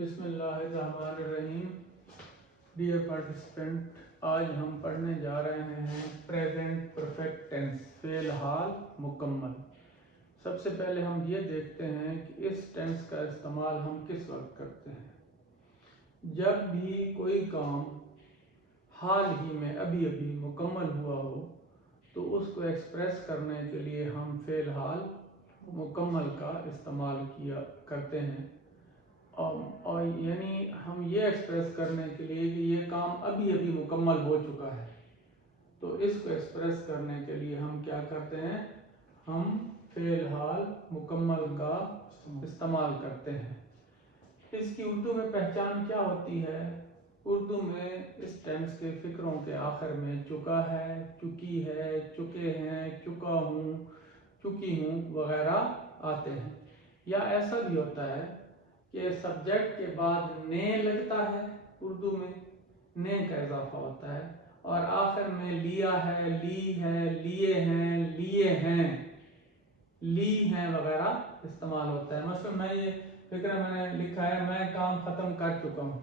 बिस्मिल्लाहिर्रहमानिर्रहीम। Dear participant, आज हम पढ़ने जा रहे हैं प्रेजेंट परफेक्ट टेंस, फेल हाल मुकम्मल। सबसे पहले हम ये देखते हैं कि इस टेंस का इस्तेमाल हम किस वक्त करते हैं। जब भी कोई काम हाल ही में अभी अभी मुकम्मल हुआ हो तो उसको एक्सप्रेस करने के लिए हम फेल हाल मुकम्मल का इस्तेमाल करते हैं। और यानी हम ये एक्सप्रेस करने के लिए कि ये काम अभी अभी मुकम्मल हो चुका है, तो इसको एक्सप्रेस करने के लिए हम क्या करते हैं, हम फेल हाल मुकम्मल का इस्तेमाल करते हैं। इसकी उर्दू में पहचान क्या होती है? उर्दू में इस टेंस के फिक्रों के आखिर में चुका है, चुकी है, चुके हैं, चुका हूँ, चुकी हूँ वगैरह आते हैं। या ऐसा भी होता है कि सब्जेक्ट के बाद ने लगता है, उर्दू में ने का इजाफा होता है, और आखिर में लिया है, ली है, लिए हैं, लिए हैं, ली हैं वगैरह इस्तेमाल होता है। मसलन मैं ये फिक्र मैंने लिखा है, मैं काम खत्म कर चुका हूँ।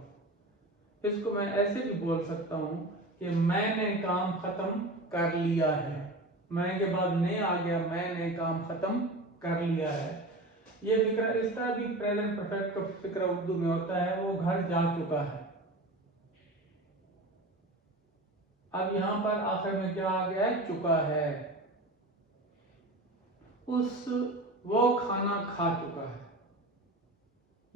इसको मैं ऐसे भी बोल सकता हूँ कि मैंने काम खत्म कर लिया है। मैं के बाद ने आ गया, मैंने काम खत्म कर लिया है। ये फिक्र इस तरह भी प्रेजेंट परफेक्ट का फिक्र उर्दू में होता है, वो घर जा चुका है। अब यहाँ पर आखिर में क्या आ गया है, चुका है। वो खाना खा चुका है।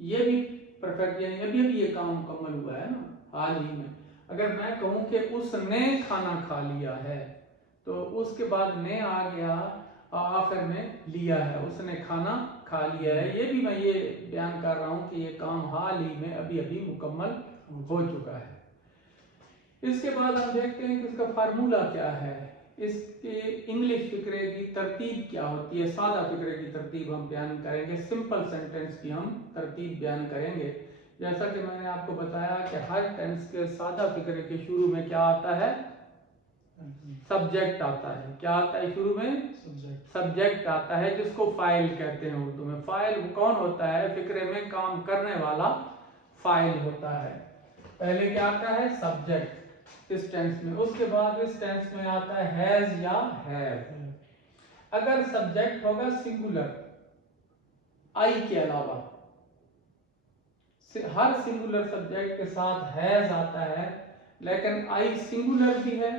ये भी परफेक्ट, यानी अभी अभी ये काम मुकम्मल हुआ है ना, हाल ही में। अगर मैं कहूं कि उसने खाना खा लिया है, तो उसके बाद ने आ गया, आखिर में लिया है, उसने खाना खा लिया है। ये भी मैं ये बयान कर रहा हूं कि ये काम हाल ही में अभी अभी मुकम्मल हो चुका है। इसके बाद हम देखते हैं कि इसका फार्मूला क्या है, इसके इंग्लिश फिक्रे की तरतीब क्या होती है। सादा फिक्रे की तरतीब हम बयान करेंगे, सिंपल सेंटेंस की हम तरतीब बयान करेंगे। जैसा कि मैंने आपको बताया कि हर टेंस के सादा फिक्रे के शुरू में क्या आता है, सब्जेक्ट आता है। क्या आता है शुरू में? सब्जेक्ट आता है, जिसको फाइल कहते हैं उर्दू में। फाइल कौन होता है? फिक्रे में काम करने वाला फाइल होता है। पहले क्या आता है? सब्जेक्ट इस टेंस में। उसके बाद इस टेंस में आता है हैज या हैव। अगर सब्जेक्ट होगा सिंगुलर, आई के अलावा, हर सिंगुलर सब्जेक्ट के साथ हैज आता है, लेकिन आई सिंगुलर भी है,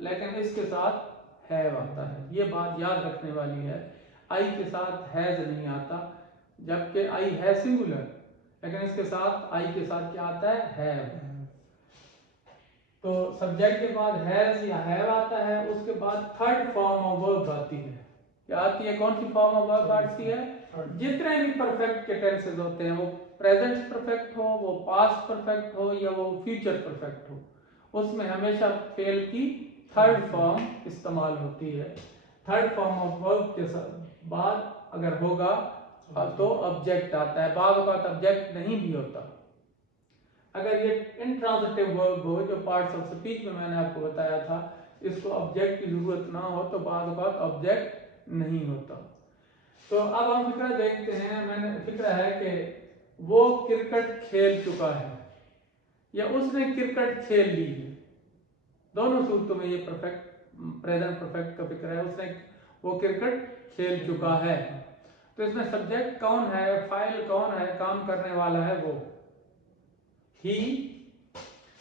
लेकिन इसके साथ हैव आता है। ये बात याद रखने वाली है, आई के साथ हैज नहीं आता, जबकि आई है सिंगुलर, लेकिन इसके साथ आई के साथ क्या आता है, हैव। तो सब्जेक्ट के बाद हैज या हैव आता है। उसके बाद थर्ड फॉर्म ऑफ वर्ब आती है। क्या आती है? कौन सी फॉर्म ऑफ वर्ब आती है? जितने भी परफेक्ट के टेंसेस होते हैं, वो प्रेजेंट परफेक्ट हो, वो पास्ट परफेक्ट हो, या वो फ्यूचर परफेक्ट हो, उसमें हमेशा फेल की थर्ड फॉर्म इस्तेमाल होती है। थर्ड फॉर्म ऑफ वर्ब के बाद अगर होगा तो ऑब्जेक्ट आता है। बाद का ऑब्जेक्ट नहीं भी होता। अगर ये इंट्रांजिटिव वर्ब हो, जो पार्ट्स ऑफ स्पीच में मैंने आपको बताया था, इसको ऑब्जेक्ट की जरूरत ना हो, तो बाद बात ऑब्जेक्ट नहीं होता। तो अब हम फिक्रा देखते हैं। मैंने फिक्रा है कि वो क्रिकेट खेल चुका है, या उसने क्रिकेट खेल ली है। दोनों सूरतों में ये परफेक्ट प्रेजेंट परफेक्ट का फिक्र है। वो क्रिकेट खेल चुका है। तो इसमें सब्जेक्ट कौन है, फाइल कौन है, काम करने वाला है वो ही।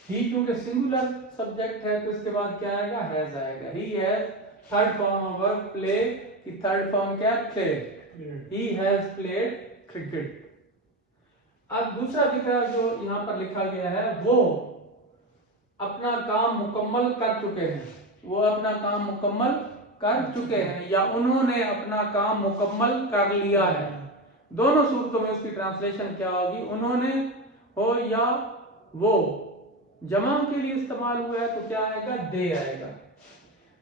क्योंकि सिंगुलर सब्जेक्ट है, तो इसके बाद क्या आएगा, हैज आएगा। He has third form of verb play की थर्ड फॉर्म क्या, play. He has played cricket. अब दूसरा फिक्रा जो यहाँ पर लिखा गया है, वो अपना काम मुकम्मल कर चुके हैं। वो अपना काम मुकम्मल कर चुके हैं, या उन्होंने अपना काम मुकम्मल कर लिया है। दोनों सूरतों में उसकी ट्रांसलेशन क्या होगी, उन्होंने हो या वो। जमा के लिए इस्तेमाल हुआ है तो क्या आएगा, दे आएगा।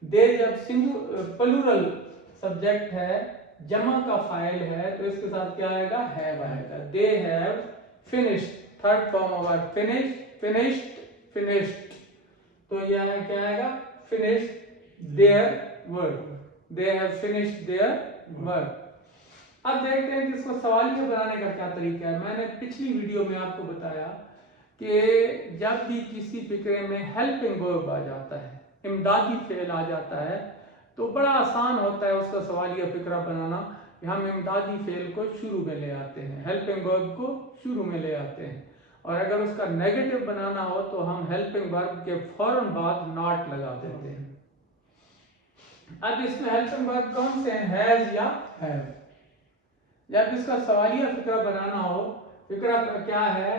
दे जब प्लूरल सब्जेक्ट है, जमा का फाइल है, तो इसके साथ क्या आएगा, हैव आएगा। They have finished, third form of verb finished. तो यह क्या आएगा, finished their work. They have finished their work. अब देखते हैं कि इसको सवालिया बनाने का क्या तरीका है। मैंने पिछली वीडियो में आपको बताया कि जब भी किसी फिक्रे में हेल्पिंग वर्ब आ जाता है, इमदादी फेल आ जाता है, तो बड़ा आसान होता है उसका सवालिया फिक्रा बनाना कि हम इमदादी फेल को शुरू में ले आते हैं, हेल्पिंग वर्ब को शुरू में ले आते हैं, और अगर उसका नेगेटिव बनाना हो तो हम हेल्पिंग वर्ब के फौरन बाद नॉट लगा देते हैं। अब इसमें हेल्पिंग वर्ब कौन से हैं, हैज या हैव। जब इसका सवालिया फिक्रा बनाना हो, फिक्रा क्या है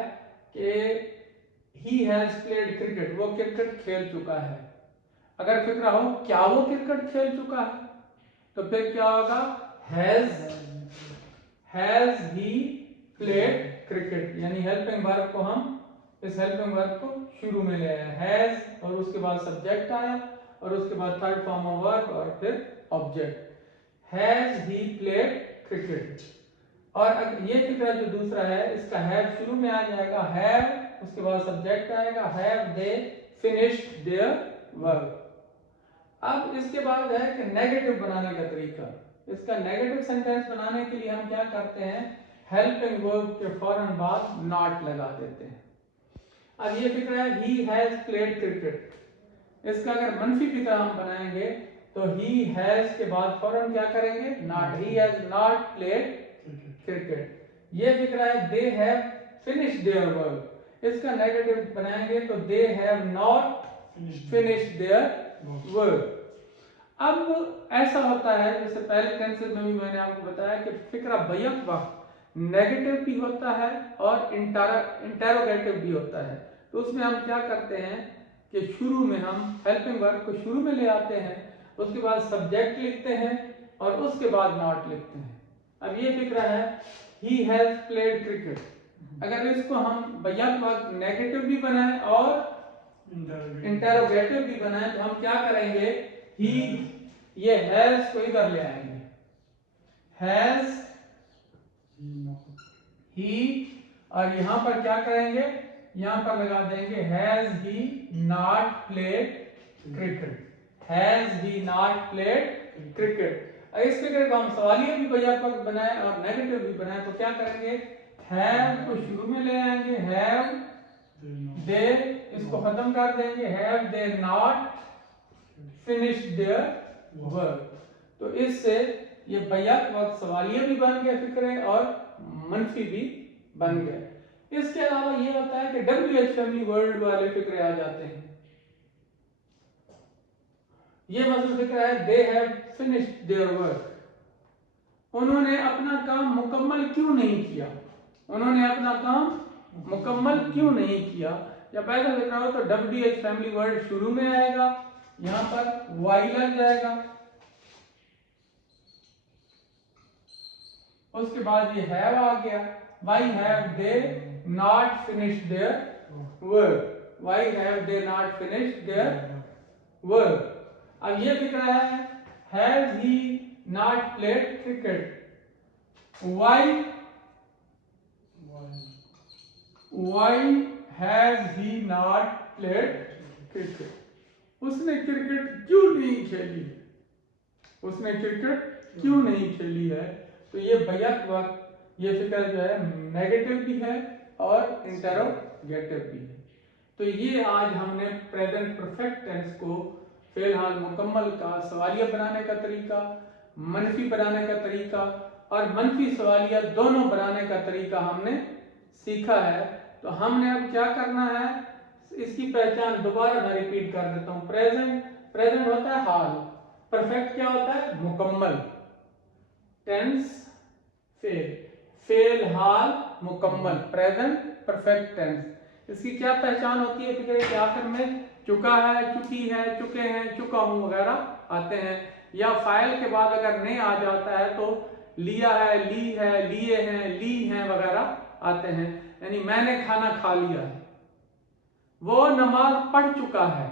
कि ही हैज प्लेड क्रिकेट, वो क्रिकेट खेल चुका है। अगर फिक्रा हो क्या वो क्रिकेट खेल चुका है, तो फिर क्या होगा, हैज ही प्लेड क्रिकेट, यानी हेल्पिंग वर्ब को हम इस हेल्पिंग वर्ब को शुरू में ले आए, हैज और उसके बाद सब्जेक्ट आया और उसके बाद थर्ड फॉर्म ऑफ वर्ब और फिर object. Has he played cricket. और ये फिक्रा जो दूसरा है, इसका हैव शुरू में आ जाएगा, हैव उसके बाद सब्जेक्ट आएगा, have they finished their work. अब इसके बाद है कि नेगेटिव बनाने का तरीका। इसका नेगेटिव सेंटेंस बनाने के लिए हम क्या करते हैं, हेल्पिंग वर्ब के फौरन बाद नॉट लगा देते हैं। अब ये फिक्रा है ही हैज प्लेड क्रिकेट। इसका अगर मनफी फिक्रा हम बनाएंगे तो ही हैज के बाद फौरन क्या करेंगे, not, he has not played cricket. ये फिक्रा है they have finished their work. इसका नेगेटिव बनाएंगे तो they have not finished their work. अब ऐसा होता है, जैसे पहले टेंसेस में भी मैंने आपको बताया कि फिक्रा बैक वक्त नेगेटिव भी होता है और इंटेरोगेटिव भी होता है। तो उसमें हम क्या करते हैं कि शुरू में हम हेल्पिंग वर्ब को शुरू में ले आते हैं, उसके बाद सब्जेक्ट लिखते हैं और उसके बाद नॉट लिखते हैं। अब ये फिक्रा है ही हैज प्लेड क्रिकेट। अगर इसको हम बैक वक्त नेगेटिव भी बनाएं और इंटेरोगेटिव भी बनाएं तो हम क्या करेंगे, ही, ये हैज को इधर ले आएंगे, हैज ही, और यहां पर क्या करेंगे, यहां पर लगा देंगे has he not played cricket, has he not played cricket. इस फिगर को हम सवालिया भी बैक वक्त बनाए और नेगेटिव भी बनाए तो क्या करेंगे, हैव को शुरू में ले आएंगे, हैव दे, इसको खत्म कर देंगे, have they not finished their work. तो इससे ये बैक वक्त सवालिया भी बन गए फिक्रे और मनफी भी बन गए। इसके अलावा ये होता है कि WH फैमिली वर्ड वाले फिक्रे आ जाते हैं। ये मसला फिक्रा है they have finished their work. उन्होंने अपना काम मुकम्मल क्यों नहीं किया, उन्होंने अपना काम मुकम्मल क्यों नहीं किया। जब ऐसा फिक्रा हो तो WH फैमिली वर्ड शुरू में आएगा, यहां पर वाई लग जाएगा, उसके बाद ये हैव आ गया, why have they not finished their work, why have they not finished their work. अब ये फिक्रा है has he not played cricket, why has he not played cricket, उसने क्रिकेट क्यों नहीं खेली, उसने क्रिकेट क्यों नहीं खेली है। तो ये बैक वक्त ये फिक्र जो है नेगेटिव भी है और इंटेरोगेटिव भी है। तो ये आज हमने प्रेजेंट परफेक्ट टेंस को फिलहाल मुकम्मल का सवालिया बनाने का तरीका, मनफी बनाने का तरीका और मनफी सवालिया दोनों बनाने का तरीका हमने सीखा है। तो हमने अब क्या करना है, इसकी पहचान दोबारा मैं रिपीट कर देता हूं। प्रेजेंट होता है हाल, परफेक्ट क्या होता है मुकम्मल, टेंस फेल हाल मुकम्मल, प्रेजेंट परफेक्ट टेंस। इसकी क्या पहचान होती है, फिक्रे के आखिर में चुका है, चुकी है, चुके हैं, चुका हूं वगैरह आते हैं, या फाइल के बाद अगर नहीं आ जाता है तो लिया है, ली है, लिए हैं, ली हैं वगैरह आते हैं। यानी मैंने खाना खा लिया है, वो नमाज पढ़ चुका है,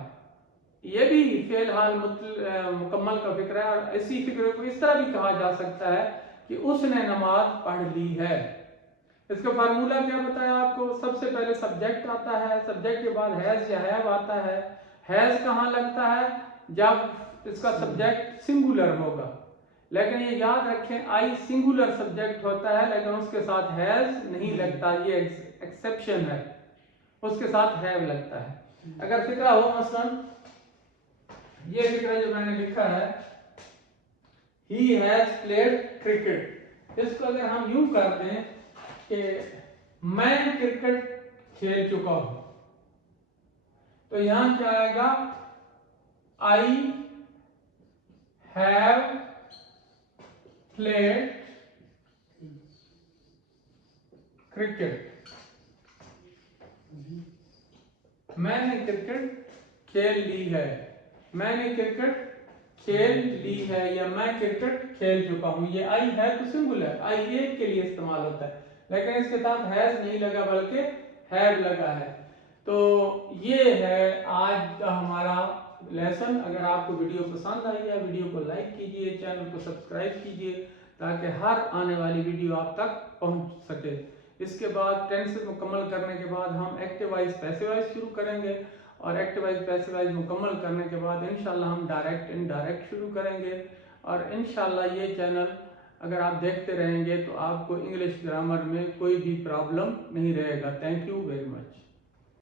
ये भी फेल हाल मुकम्मल का फिक्र है। और इसी फिक्र को इस तरह भी कहा जा सकता है कि उसने नमाज पढ़ ली है। इसका फार्मूला क्या बताया आपको, सबसे पहले सब्जेक्ट आता है, सब्जेक्ट के बाद हैज या हैव आता है। हैज कहाँ लगता है, जब इसका सब्जेक्ट सिंगुलर होगा, लेकिन ये याद रखें आई सिंगुलर सब्जेक्ट होता है लेकिन उसके साथ हैज नहीं लगता, ये एक्सेप्शन है, उसके साथ हैव लगता है। अगर फिक्रा हो मसलन ये फिक्रा जो मैंने लिखा है ही हैज प्लेड क्रिकेट, इसको अगर हम यूं कर दें कि मैं क्रिकेट खेल चुका हूं, तो यहां क्या आएगा, आई हैव प्लेड क्रिकेट, मैंने क्रिकेट खेल ली है, मैंने क्रिकेट खेल ली है या मैं क्रिकेट खेल चुका हूं। ये आई है तो सिंगुलर, आई एक के लिए इस्तेमाल होता है, लेकिन इसके साथ हैज नहीं लगा बल्कि हैव लगा है। तो ये है आज का हमारा लेसन। अगर आपको वीडियो पसंद आई है, वीडियो को लाइक कीजिए, चैनल को सब्सक्राइब कीजिए ताकि हर आने वाली वीडियो आप तक पहुंच सके। इसके बाद टेंसेस मुकम्मल करने के बाद हम एक्टिव वाइज पैसिव वाइज शुरू करेंगे और एक्टिव वाइज पैसिव वाइज मुकम्मल करने के बाद इंशाल्लाह हम डायरेक्ट इनडायरेक्ट शुरू करेंगे। और इंशाल्लाह ये चैनल अगर आप देखते रहेंगे तो आपको इंग्लिश ग्रामर में कोई भी प्रॉब्लम नहीं रहेगा। Thank you very much.